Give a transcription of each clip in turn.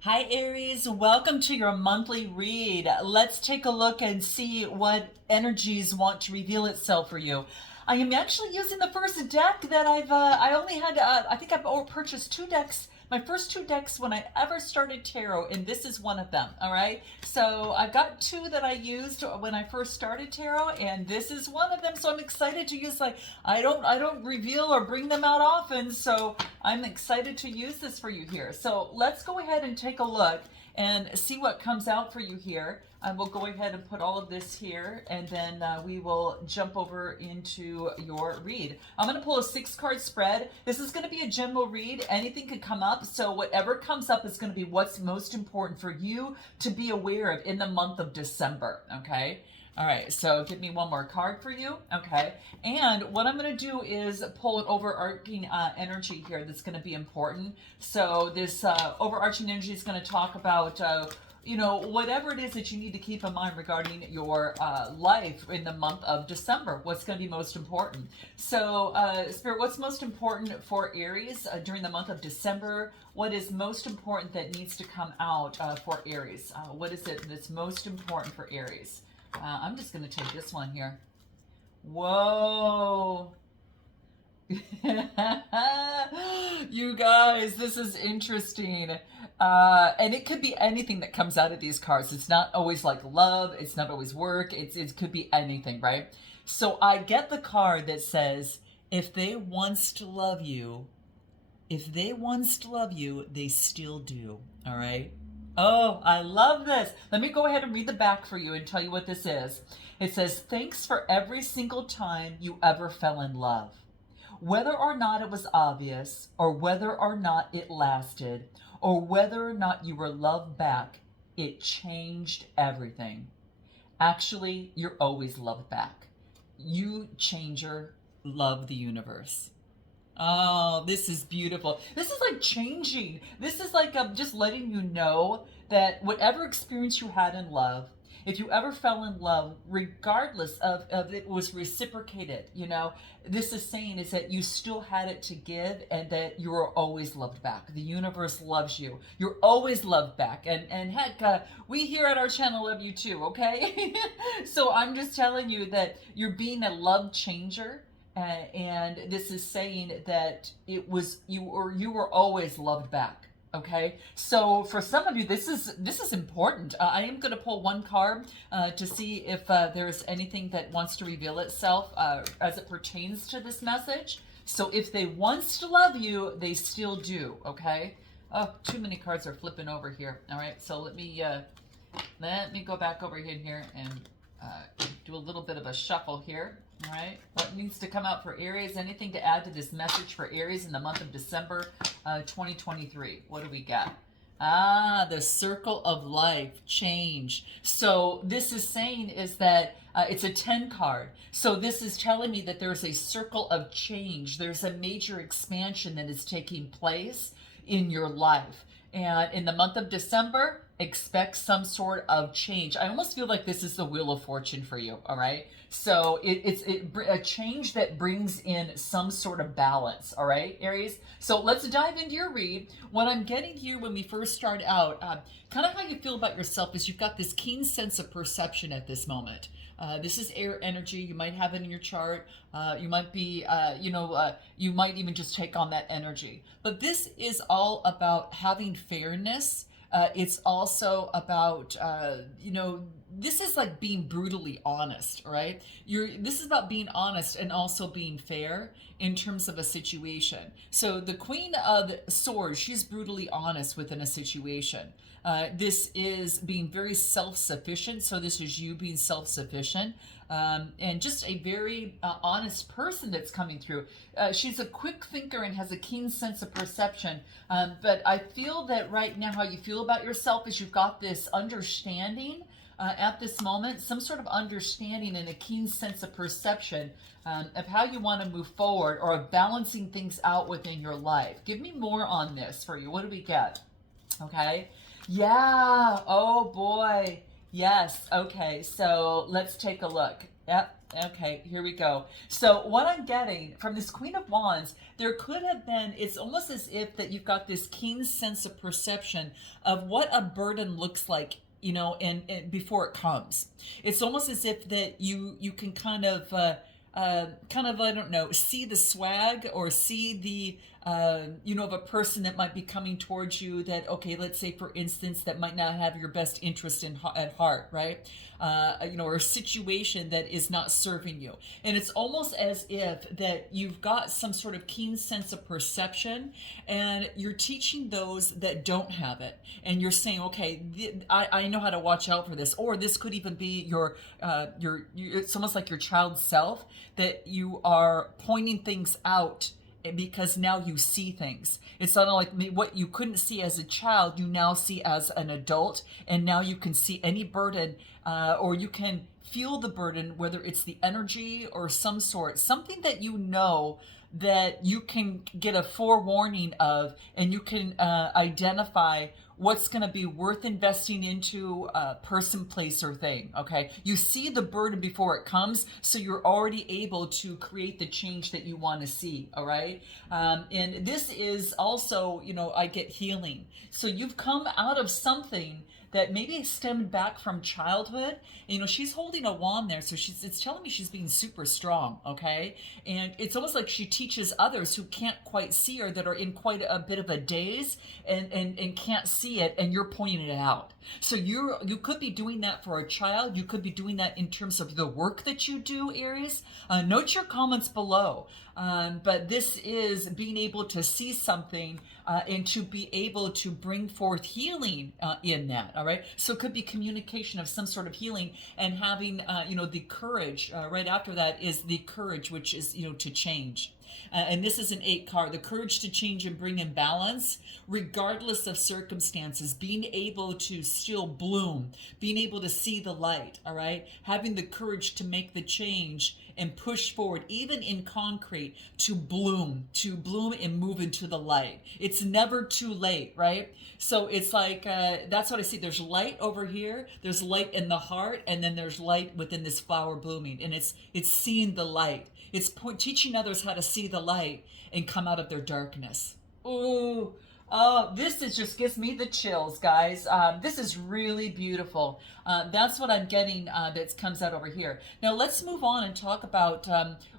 Hi Aries, welcome to your monthly read. Let's take a look and see what energies want to reveal itself for you. I am actually using the first deck that I only had, I think I've purchased two decks, my first two decks when I ever started tarot, and this is one of them, all right? So I've got two that I used when I first started tarot, and this is one of them, so I'm excited to use, like, I don't reveal or bring them out often, so I'm excited to use this for you here. So let's go ahead and take a look and see what comes out for you here. I will go ahead and put all of this here, and then we will jump over into your read. I'm going to pull a 6-card spread. This is going to be a general read. Anything could come up, so whatever comes up is going to be what's most important for you to be aware of in the month of December, okay? All right, so give me one more card for you. Okay, and what I'm going to do is pull an overarching energy here that's going to be important. So this overarching energy is going to talk about whatever it is that you need to keep in mind regarding your life in the month of December. What's going to be most important? So, Spirit, what's most important for Aries during the month of December? What is most important that needs to come out for Aries? What is it that's most important for Aries? I'm just going to take this one here. Whoa. You guys, this is interesting. And it could be anything that comes out of these cards. It's not always like love. It's not always work. It could be anything, right? So I get the card that says, if they once to love you, they still do. All right. Oh, I love this. Let me go ahead and read the back for you and tell you what this is. It says, thanks for every single time you ever fell in love. Whether or not it was obvious, or whether or not it lasted, or whether or not you were loved back, it changed everything. Actually, you're always loved back. You, changer, love the universe. Oh, this is beautiful. This is like changing. This is like just letting you know that whatever experience you had in love, if you ever fell in love, regardless of it was reciprocated, this is saying is that you still had it to give and that you are always loved back. The universe loves you. You're always loved back. And heck, we here at our channel love you too, okay? So I'm just telling you that you're being a love changer. And this is saying that it was you were always loved back. Okay, so for some of you, this is important. I am going to pull one card to see if there's anything that wants to reveal itself as it pertains to this message. So if they once to love you, they still do. Okay. Oh, too many cards are flipping over here. All right, so let me go back over here and do a little bit of a shuffle here. All right, what needs to come out for Aries? Anything to add to this message for Aries in the month of December 2023? What do we got? The circle of life, change. So this is saying is that it's a 10 card. So this is telling me that there's a circle of change. There's a major expansion that is taking place in your life. And in the month of December, expect some sort of change. I almost feel like this is the Wheel of Fortune for you, all right? So it's a change that brings in some sort of balance, all right, Aries? So let's dive into your read. What I'm getting here when we first start out, kind of how you feel about yourself is you've got this keen sense of perception at this moment. This is air energy. You might have it in your chart. You might be, you might even just take on that energy. But this is all about having fairness. It's also about, this is like being brutally honest, right? This is about being honest and also being fair in terms of a situation. So the Queen of Swords, she's brutally honest within a situation. This is being very self-sufficient. So this is you being self-sufficient. And just a very honest person that's coming through. She's a quick thinker and has a keen sense of perception. But I feel that right now how you feel about yourself is you've got this understanding at this moment, some sort of understanding and a keen sense of perception of how you want to move forward or of balancing things out within your life. Give me more on this for you. What do we get? Okay. Yeah. Oh boy. Yes. Okay. So let's take a look. Yep. Okay, here we go. So what I'm getting from this Queen of Wands, there could have been, it's almost as if that you've got this keen sense of perception of what a burden looks like, and before it comes. It's almost as if that you can kind of, I don't know, see the swag or see the of a person that might be coming towards you that, okay, let's say for instance, that might not have your best interest at heart, right? Or a situation that is not serving you. And it's almost as if that you've got some sort of keen sense of perception and you're teaching those that don't have it. And you're saying, okay, I know how to watch out for this. Or this could even be your it's almost like your child self that you are pointing things out because now you see things. It's not like what you couldn't see as a child, you now see as an adult, and now you can see any burden, or you can feel the burden, whether it's the energy or some sort, something that that you can get a forewarning of, and you can identify what's going to be worth investing into, person, place, or thing. Okay, you see the burden before it comes, so you're already able to create the change that you want to see. All right, and this is also, I get healing. So you've come out of something that maybe stemmed back from childhood. She's holding a wand there, so it's telling me she's being super strong, okay? And it's almost like she teaches others who can't quite see her, that are in quite a bit of a daze and can't see it, and you're pointing it out. So you could be doing that for a child. You could be doing that in terms of the work that you do, Aries. Note your comments below. But this is being able to see something and to be able to bring forth healing in that. All right. So it could be communication of some sort of healing, and having, the courage. Right after that is the courage, which is, to change. And this is an 8 card, the courage to change and bring in balance, regardless of circumstances, being able to still bloom, being able to see the light, all right? Having the courage to make the change and push forward, even in concrete, to bloom and move into the light. It's never too late, right? So it's like, that's what I see. There's light over here, there's light in the heart, and then there's light within this flower blooming, and it's seeing the light. It's teaching others how to see the light and come out of their darkness. Ooh, oh, this just gives me the chills, guys. This is really beautiful. That's what I'm getting that comes out over here. Now let's move on and talk about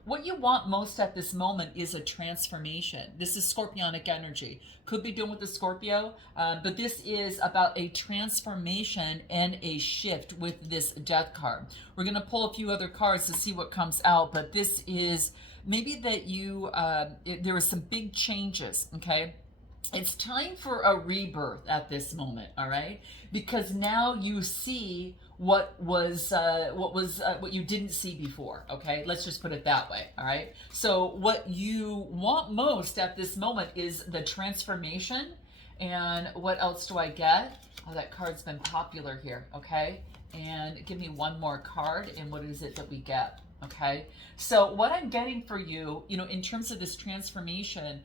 what you want most at this moment is a transformation. This is Scorpionic energy. Could be doing with the Scorpio, but this is about a transformation and a shift with this Death card. We're going to pull a few other cards to see what comes out, but this is maybe that there are some big changes, okay? It's time for a rebirth at this moment, all right? Because now you see what you didn't see before, okay? Let's just put it that way, all right? So what you want most at this moment is the transformation. And what else do I get? Oh, that card's been popular here, okay? And give me one more card, and what is it that we get? Okay, so what I'm getting for you, in terms of this transformation,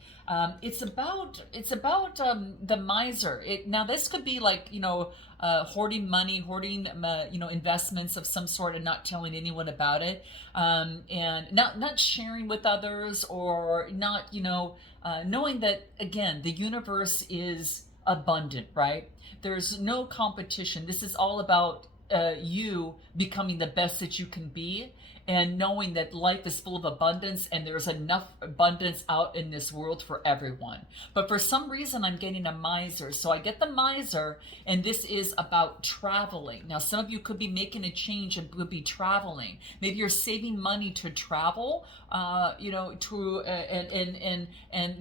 it's about the miser. Now this could be like, hoarding money, hoarding investments of some sort, and not telling anyone about it, and not sharing with others, or not knowing that, again, the universe is abundant, right? There's no competition. This is all about you becoming the best that you can be, and knowing that life is full of abundance, and there's enough abundance out in this world for everyone. But for some reason, I'm getting a miser. So I get the miser, and this is about traveling. Now, some of you could be making a change and could be traveling. Maybe you're saving money to travel, and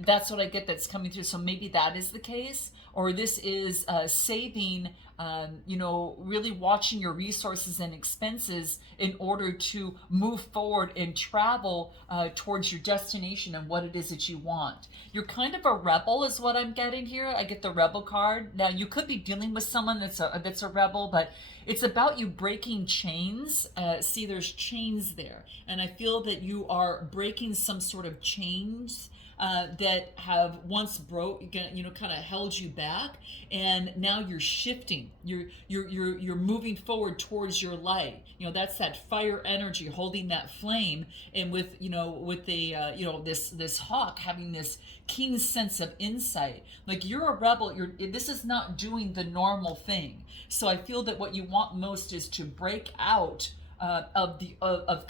that's what I get that's coming through. So maybe that is the case, or this is saving, really watching your resources and expenses in order to move forward and travel towards your destination and what it is that you want. You're kind of a rebel is what I'm getting here. I get the rebel card. Now you could be dealing with someone that's a rebel, but it's about you breaking chains. See, there's chains there, and I feel that you are breaking some sort of chains that have once kind of held you back, and now you're shifting. You're moving forward towards your light. That's that fire energy, holding that flame, and with the this hawk having this keen sense of insight. Like, you're a rebel. This is not doing the normal thing. So I feel that what you want most is to break out of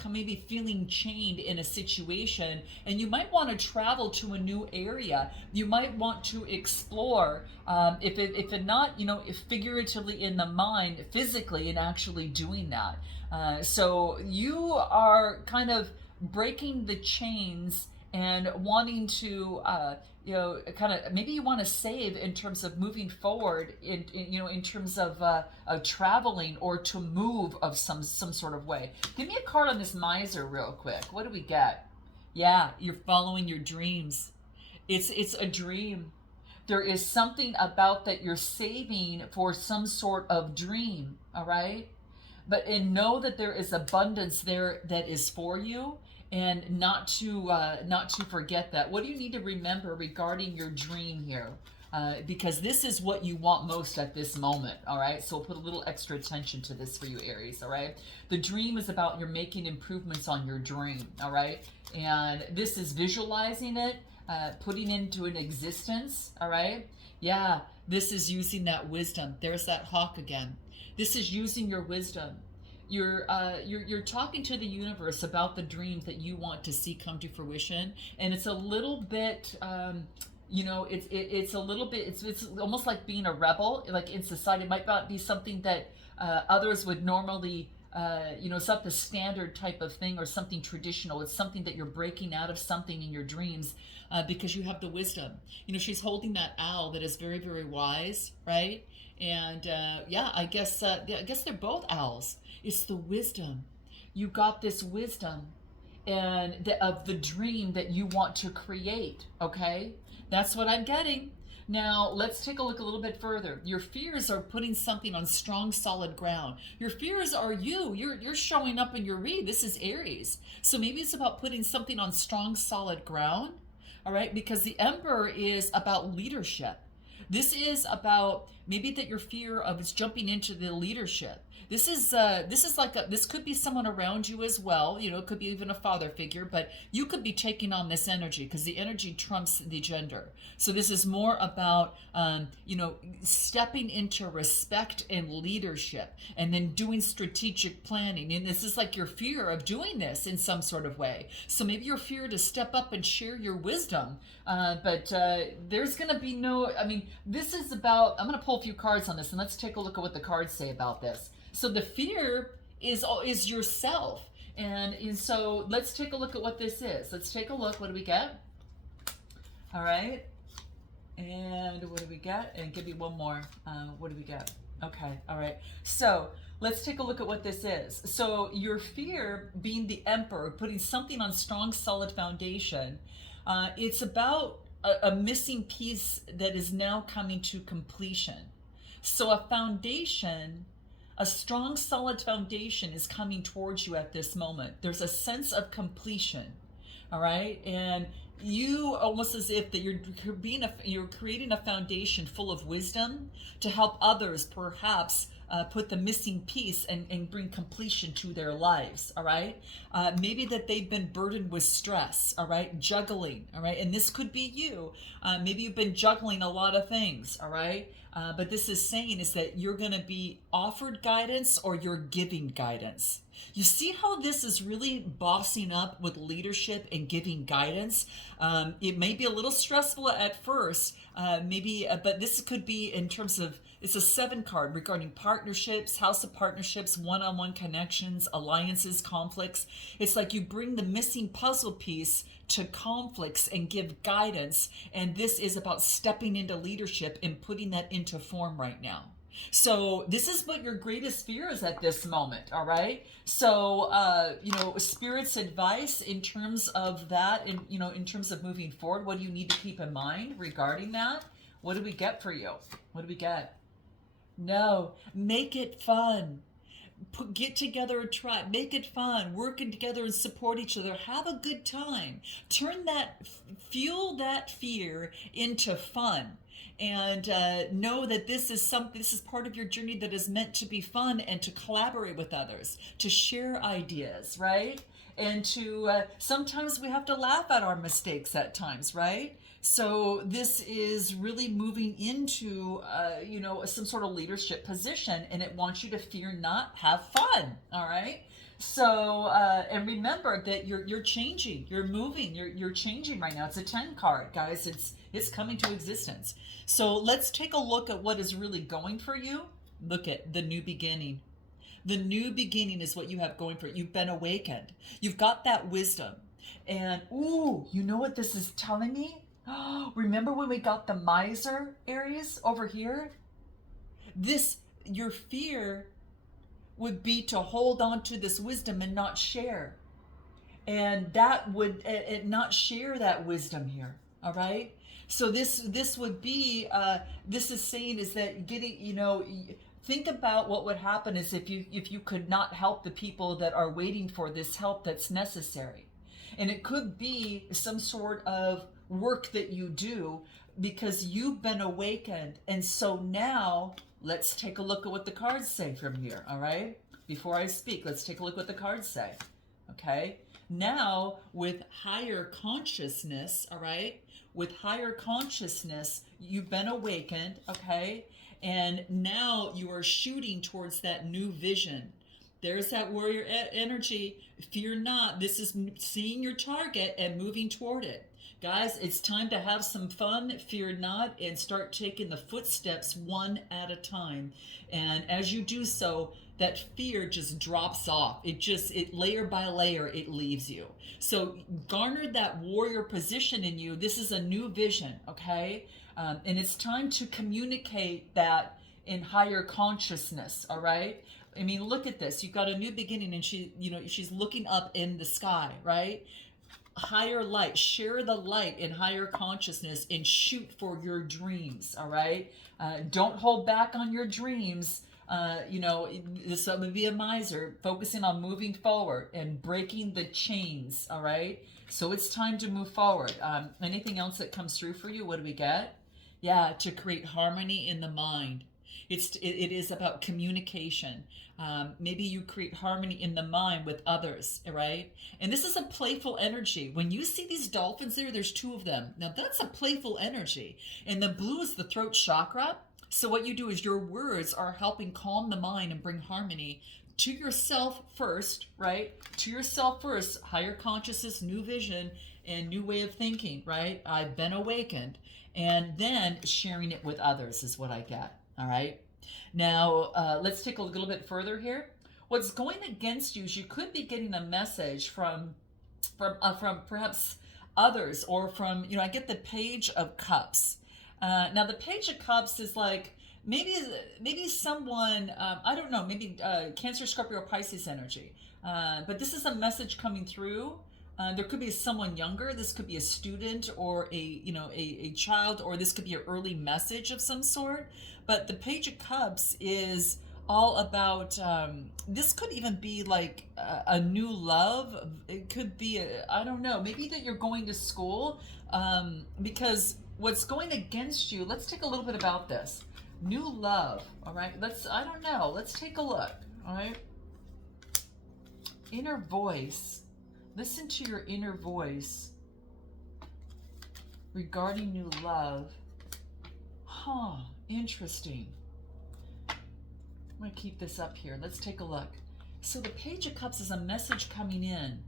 maybe feeling chained in a situation, and you might want to travel to a new area. You might want to explore, if it not, if figuratively in the mind, physically, and actually doing that. So you are kind of breaking the chains and wanting to kind of, maybe you want to save in terms of moving forward in terms of traveling, or to move of some sort of way. Give me a card on this miser real quick. What do we get? Yeah, you're following your dreams. It's a dream. There is something about that you're saving for some sort of dream, all right? And know that there is abundance there that is for you, and not to forget that. What do you need to remember regarding your dream here? Because this is what you want most at this moment, all right? So we'll put a little extra attention to this for you, Aries, all right? The dream is about you're making improvements on your dream, all right? And this is visualizing it, putting into an existence, all right? Yeah, this is using that wisdom. There's that hawk again. This is using your wisdom. You're talking to the universe about the dreams that you want to see come to fruition, and it's a little bit, it's a little bit, it's almost like being a rebel, like in society. It might not be something that others would normally, it's not the standard type of thing or something traditional. It's something that you're breaking out of something in your dreams, because you have the wisdom. She's holding that owl that is very, very wise, right? And I guess they're both owls. It's the wisdom. You got this wisdom, and of the dream that you want to create. Okay, that's what I'm getting. Now let's take a look a little bit further. Your fears are putting something on strong, solid ground. Your fears are you. You're showing up in your read. This is Aries, so maybe it's about putting something on strong, solid ground. All right, because the Emperor is about leadership. This is about maybe that your fear of is jumping into the leadership. This is like this could be someone around you as well. It could be even a father figure, but you could be taking on this energy, because the energy trumps the gender. So this is more about stepping into respect and leadership, and then doing strategic planning. And this is like your fear of doing this in some sort of way. So maybe your fear to step up and share your wisdom. But there's going to be this is about, I'm going to pull a few cards on this, and let's take a look at what the cards say about this. So the fear is yourself. And so let's take a look at what this is. Let's take a look. What do we get? All right. And what do we get? And give me one more. What do we get? Okay. All right. So let's take a look at what this is. So your fear, being the Emperor, putting something on strong, solid foundation. It's about a missing piece that is now coming to completion. So a strong, solid foundation is coming towards you at this moment. There's a sense of completion, all right? And you, almost as if that you're creating a foundation full of wisdom to help others perhaps put the missing piece and bring completion to their lives, all right? Maybe that they've been burdened with stress, all right? Juggling, all right? And this could be you. Maybe you've been juggling a lot of things, all right? But this is saying is that you're going to be offered guidance, or you're giving guidance. You see how this is really bossing up with leadership and giving guidance? It may be a little stressful at first, but this could be in terms of, it's a 7 card regarding partnerships, house of partnerships, one-on-one connections, alliances, conflicts. It's like you bring the missing puzzle piece to conflicts and give guidance. And this is about stepping into leadership and putting that into form right now. So this is what your greatest fear is at this moment, all right? So, Spirit's advice in terms of that, in terms of moving forward, what do you need to keep in mind regarding that? What do we get for you? What do we get? No, make it fun. get together and try, make it fun, working together and support each other, have a good time, turn that, fuel that fear into fun, and know that this is part of your journey that is meant to be fun and to collaborate with others, to share ideas, right? And to sometimes we have to laugh at our mistakes at times, right? So this is really moving into some sort of leadership position, and it wants you to fear not, have fun. All right. So and remember that you're changing, you're moving, you're changing right now. It's a 10 card, guys. It's coming to existence. So let's take a look at what is really going for you. Look at the new beginning. The new beginning is what you have going for it. You've been awakened. You've got that wisdom. And ooh, you know what this is telling me? Remember when we got the miser, Aries, over here? Your fear would be to hold on to this wisdom and not share. And that would not share that wisdom here. All right. So this would be this is saying is that think about what would happen is if you could not help the people that are waiting for this help that's necessary. And it could be some sort of work that you do because you've been awakened. And so now let's take a look at what the cards say from here. All right. Before I speak, let's take a look at what the cards say. Okay. Now with higher consciousness, all right, with higher consciousness, you've been awakened, okay? And now you are shooting towards that new vision. There's that warrior energy. Fear not. This is seeing your target and moving toward it. Guys, it's time to have some fun. Fear not, and start taking the footsteps one at a time. And as you do so, that fear just drops off. It layer by layer, it leaves you. So garner that warrior position in you. This is a new vision, okay? And it's time to communicate that in higher consciousness, all right? I mean, look at this. You've got a new beginning, and she's looking up in the sky, right? Higher light, share the light in higher consciousness and shoot for your dreams, all right? Don't hold back on your dreams. This would be a miser, focusing on moving forward and breaking the chains, all right? So it's time to move forward. Anything else that comes through for you? What do we get? Yeah, to create harmony in the mind. It is about communication. Maybe you create harmony in the mind with others, right? And this is a playful energy. When you see these dolphins there's two of them. Now that's a playful energy. And the blue is the throat chakra. So what you do is your words are helping calm the mind and bring harmony to yourself first, right? To yourself first, higher consciousness, new vision, and new way of thinking, right? I've been awakened. And then sharing it with others is what I get, all right? Now, let's take a little bit further here. What's going against you is you could be getting a message from perhaps others, or from, I get the Page of Cups. Now the Page of Cups is like maybe someone, I don't know, maybe Cancer, Scorpio, Pisces energy. But this is a message coming through. There could be someone younger. This could be a student or a child, or this could be an early message of some sort. But the Page of Cups is all about, this could even be like a new love. It could be, I don't know, maybe that you're going to school, because what's going against you, let's take a little bit about this. New love, all right? I don't know, let's take a look, all right? Inner voice. Listen to your inner voice regarding new love. Interesting. I'm going to keep this up here. Let's take a look. So the Page of Cups is a message coming in.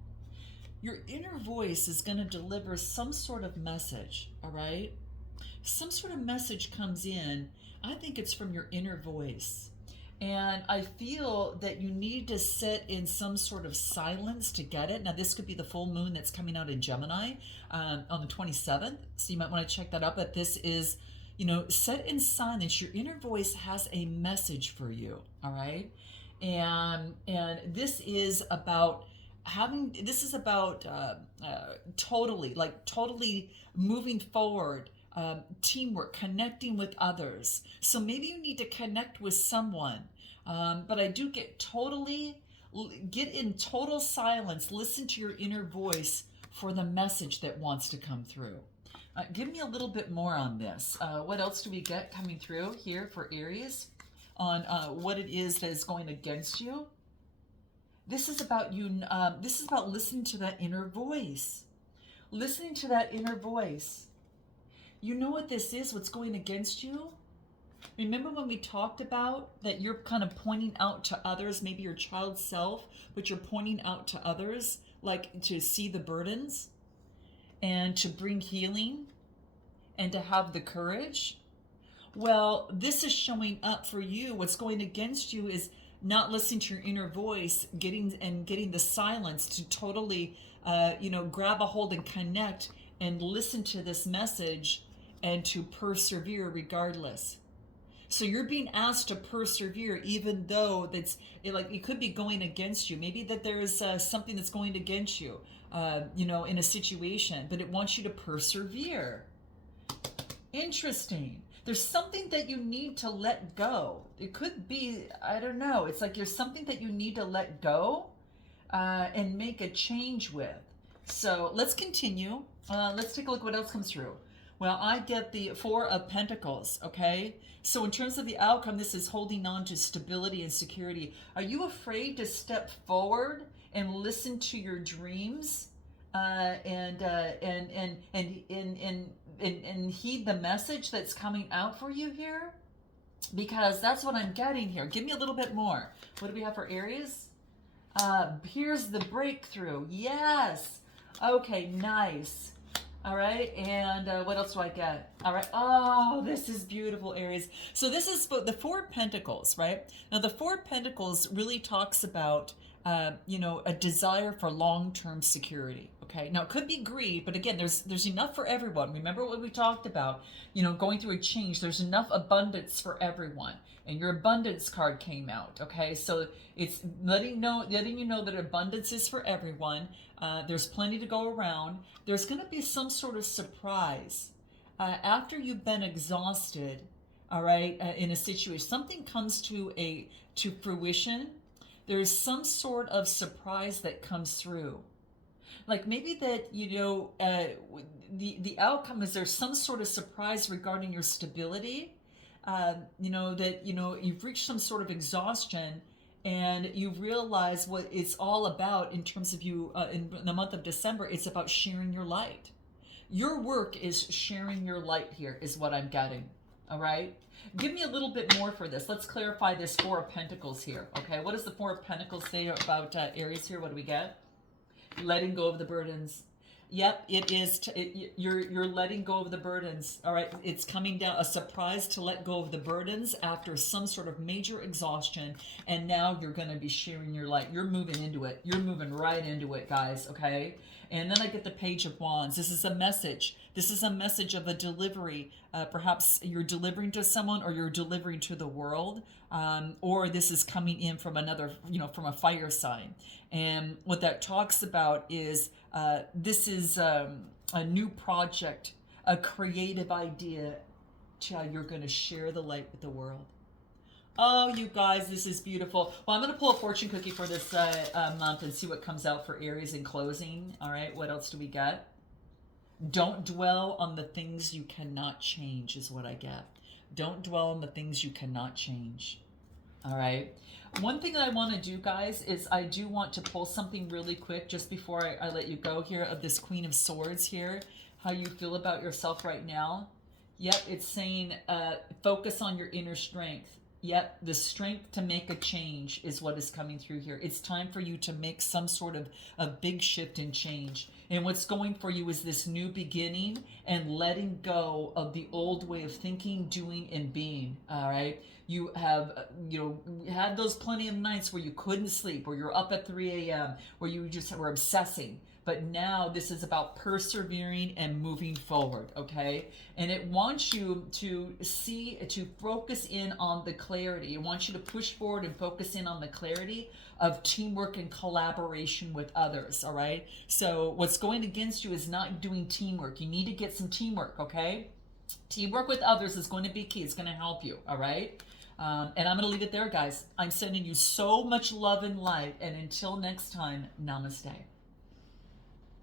Your inner voice is going to deliver some sort of message, all right? Some sort of message comes in. I think it's from your inner voice. And I feel that you need to sit in some sort of silence to get it. Now, this could be the full moon that's coming out in Gemini on the 27th. So you might want to check that out. But this is, set in silence. Your inner voice has a message for you, all right? And this is about totally moving forward, teamwork, connecting with others. So maybe you need to connect with someone But I do get in total silence, listen to your inner voice for the message that wants to come through. Give me a little bit more on this. What else do we get coming through here for Aries on what it is that is going against you? This is about you. This is about listening to that inner voice. Listening to that inner voice. You know what this is? What's going against you? Remember when we talked about that you're kind of pointing out to others, maybe your child self, but you're pointing out to others, like to see the burdens and to bring healing and to have the courage? Well, this is showing up for you. What's going against you is not listening to your inner voice, getting the silence to totally, grab a hold and connect and listen to this message and to persevere regardless. So you're being asked to persevere, even though it could be going against you. Maybe that there is something that's going against you, in a situation, but it wants you to persevere. Interesting. There's something that you need to let go. It could be, I don't know. It's like there's something that you need to let go and make a change with. So let's continue. Let's take a look what else comes through. Well, I get the Four of Pentacles, okay? So in terms of the outcome, this is holding on to stability and security. Are you afraid to step forward and listen to your dreams and heed the message that's coming out for you here? Because that's what I'm getting here. Give me a little bit more. What do we have for Aries? Here's the breakthrough. Yes. Okay, nice. All right, and what else do I get? All right, oh, this is beautiful, Aries. So this is the Four of Pentacles, right? Now, the Four of Pentacles really talks about, a desire for long-term security, okay? Now, it could be greed, but again, there's enough for everyone. Remember what we talked about, going through a change. There's enough abundance for everyone, and your abundance card came out, okay? So it's letting you know that abundance is for everyone. There's plenty to go around. There's going to be some sort of surprise after you've been exhausted, all right, in a situation. Something comes to fruition. There's some sort of surprise that comes through. Like maybe that, the outcome is there's some sort of surprise regarding your stability, you've reached some sort of exhaustion, and you realize what it's all about in terms of you in the month of December. It's about sharing your light. Your work is sharing your light here is what I'm getting. All right. Give me a little bit more for this. Let's clarify this Four of Pentacles here. Okay. What does the Four of Pentacles say about Aries here? What do we get? Letting go of the burdens. Yep, it is. You're letting go of the burdens. All right, it's coming down, a surprise to let go of the burdens after some sort of major exhaustion, and now you're going to be sharing your light. You're moving into it. You're moving right into it, guys. Okay. And then I get the Page of Wands. This is a message. This is a message of a delivery. Perhaps you're delivering to someone, or you're delivering to the world, or this is coming in from another, from a fire sign. And what that talks about is this is a new project, a creative idea. You're going to share the light with the world. Oh, you guys, this is beautiful. Well, I'm going to pull a fortune cookie for this month and see what comes out for Aries in closing. All right, what else do we get? Don't dwell on the things you cannot change is what I get. Don't dwell on the things you cannot change. All right. One thing that I want to do, guys, is I do want to pull something really quick just before I let you go here of this Queen of Swords here, how you feel about yourself right now. Yep, it's saying focus on your inner strength. Yep, the strength to make a change is what is coming through here. It's time for you to make some sort of a big shift and change. And what's going for you is this new beginning and letting go of the old way of thinking, doing, and being. All right. You have, had those plenty of nights where you couldn't sleep, where you're up at 3 a.m., where you just were obsessing. But now this is about persevering and moving forward, okay? And it wants you to focus in on the clarity. It wants you to push forward and focus in on the clarity of teamwork and collaboration with others, all right? So what's going against you is not doing teamwork. You need to get some teamwork, okay? Teamwork with others is going to be key. It's going to help you, all right? And I'm going to leave it there, guys. I'm sending you so much love and light. And until next time, namaste.